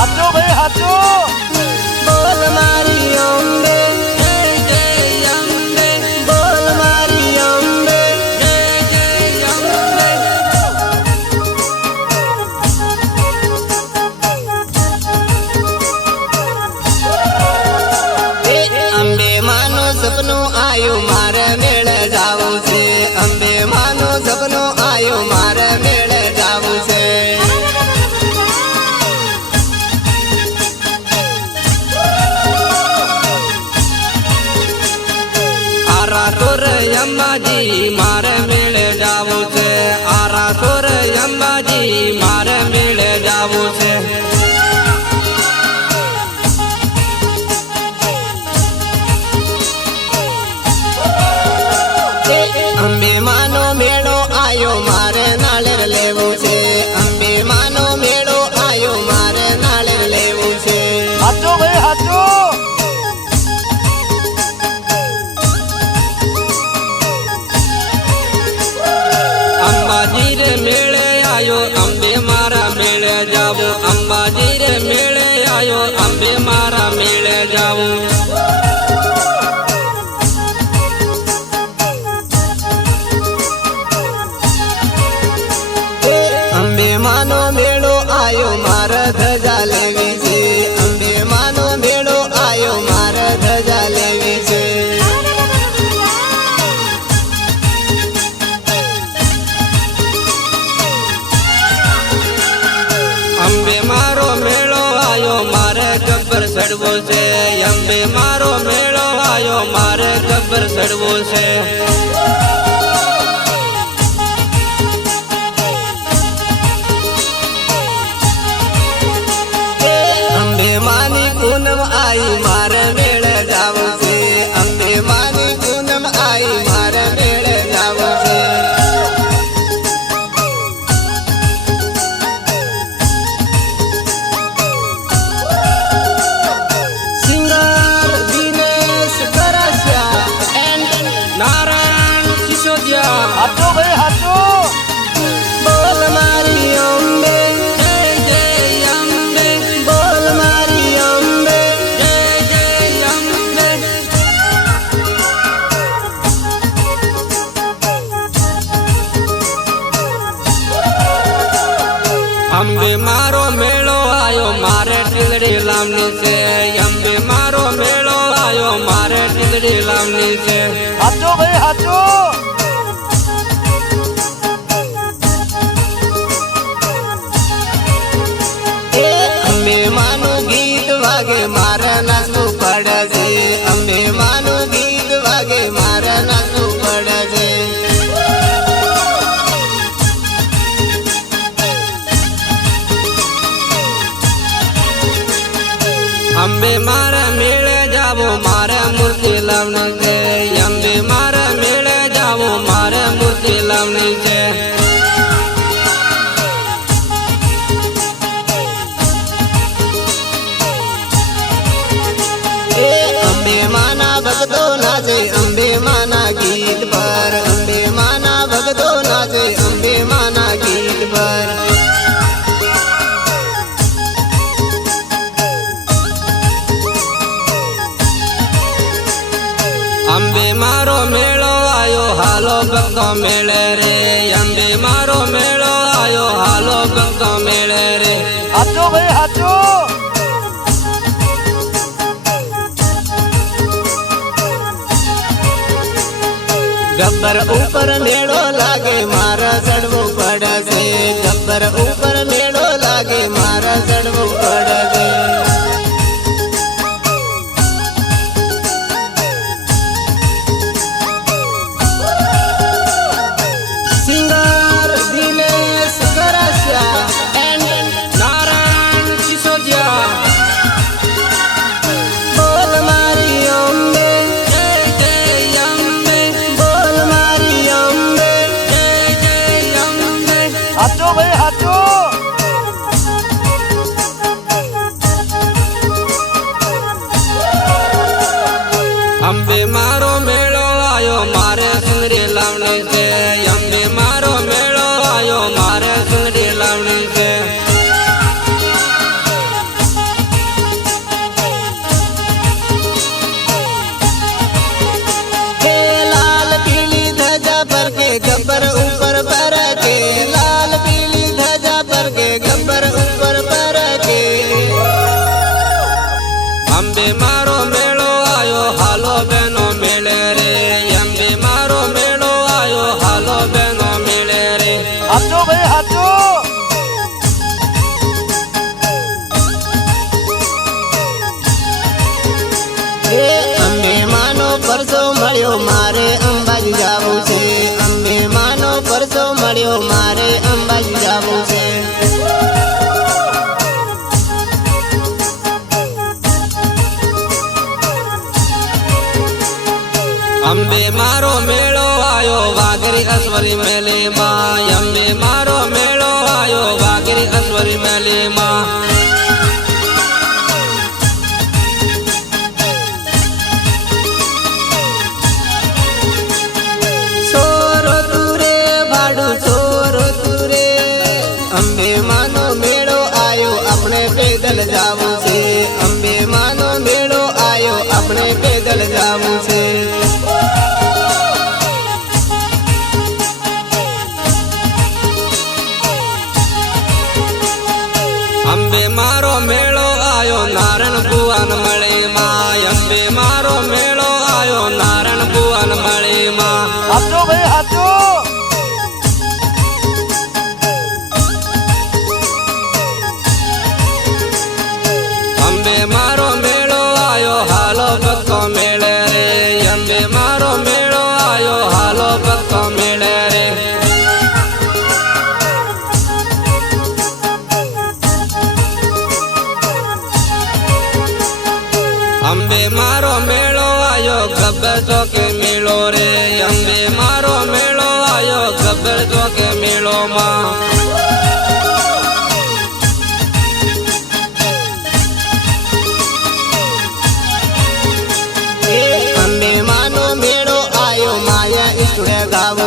હાચો ભાઈ હાચો બોલ મારી અંબે જય જય અંબે બોલ મારી અંબે જય જય અંબે અંબે માનો સપનું આયું મારે મેળે જાવું છે અંબે માનો સપનું આયું મારે મેળે જાવું છે આરાસુર અંબાજી મારે મેળે જાવું છે આરાસુર અંબાજી મારે મેળે જાવું છે અંબે માનો મેળો આયો મારે નાળેર લેવું છે અંબે માનો મેળો આયો મારે નાળેર લેવું છે હાચો ભાઈ હાચો અંબાજી રે મેળે આયો અંબે મારા મેળે જાવું અંબાજી રે મેળે આયો અંબે મારા મેળે જાવું અંબે માનો મેળો આયો મારે ધજા લેવી છે અંબે માનો મેળો આયો મારે ધજા લેવી છે અંબે મારો મેળો આયો મારે ગબ્બર ચડવો છે અંબે મારો મેળો આયો મારે ગબ્બર ચડવો છે અંબે માની પૂનમ આઈ મારે મેળે જાવું છે અંબે માની પૂનમ આઈ મારે મેળે જાવું છે સિંગર દિનેશ ગરાસિયા એન્ડ નારાયણ સિસોદિયા હાચો ભાઈ હાચો બોલ મારી અંબે જય જય અંબે બોલ મારી અંબે જય જય અંબે અંબે મારો મેળો આયો મારે ટીલડી લાવની છે અંબે મારો મેળો આયો મારે ટીલડી લાવની છે હાચો ભાઈ હાચો અંબે માનું ગીત વાગે મારે નાચવું પડે છે અંબે માનું ગીત વાગે મારે નાચવું પડે છે અંબે મારા મેળે જાવો મારે મૂર્તિ લાવણી છે અંબે મારા મેળે જાવો મારે મૂર્તિ લાવણી છે અંબે માના ભક્તો નાચે અંબે માના ગીત પર અંબે માના ભક્તો નાચે અંબે માના ગીત પર અંબે મારો મેળો આયો હાલો ભક્તો મેળે રે અંબે મારો મેળો આયો હાલો ભક્તો મેળે રે હાચો ભાઈ હાચો ગબ્બર ઉપર મેળો લાગે મારા ચડવું પડે છે ગબ્બર ઉપર મેળો લાગે મારા ચડવું પડે છે સિંગર દિનેશ ગરાસિયા એન્ડ નારાયણ સિસોદિયા બોલ મારી અંબે જય જય અંબે બોલ મારી અંબે જય જય અંબે હાચો ભાઈ હાચો મારો મેળો આયો હાલો બેનો મેળે રે અંબે મારો મેળો આયો હાલો બેનો મેળે રે હાચો ભાઈ હાચો એ અંબે માનો પરસો મળ્યો મારે અંબાજી જાવું છે અંબે માનો પરસો મળ્યો મારે અંબાજી જાવું છે અંબે મારો મેળો આયો વાઘરી અશ્વરી મેલીમાં અંબે મારો મેળો આયો વાઘરી અશ્વરી મેલીમાં સોરો તુરે ભાડું સોરો તુરે અંબે માનો મેળો આયો આપણે પેદલ જાવું છે અંબે માનો મેળો આયો આપણે પેદલ જાવું છે અંબે મારો મેળો આયો નારણ ભુવન મળીમાં અંબે મારો મેળો આયો નારણ ભુવન મળીમાં હાચો ભાઈ હાચો અંબે મારો મેળો આયો હાલો ભક્તો મેળે રે અંબે મારો મેળો આયો હાલો ભક્તો મેળે રે અંબે મારો મેળો આયો ગબ્બર ચોકે મેળો રે અંબે મારો મેળો આયો ગબ્બર ચોકે મેળોમાં અંબે માનો મેળો આયો માયા ઈષ્ટે ગાવ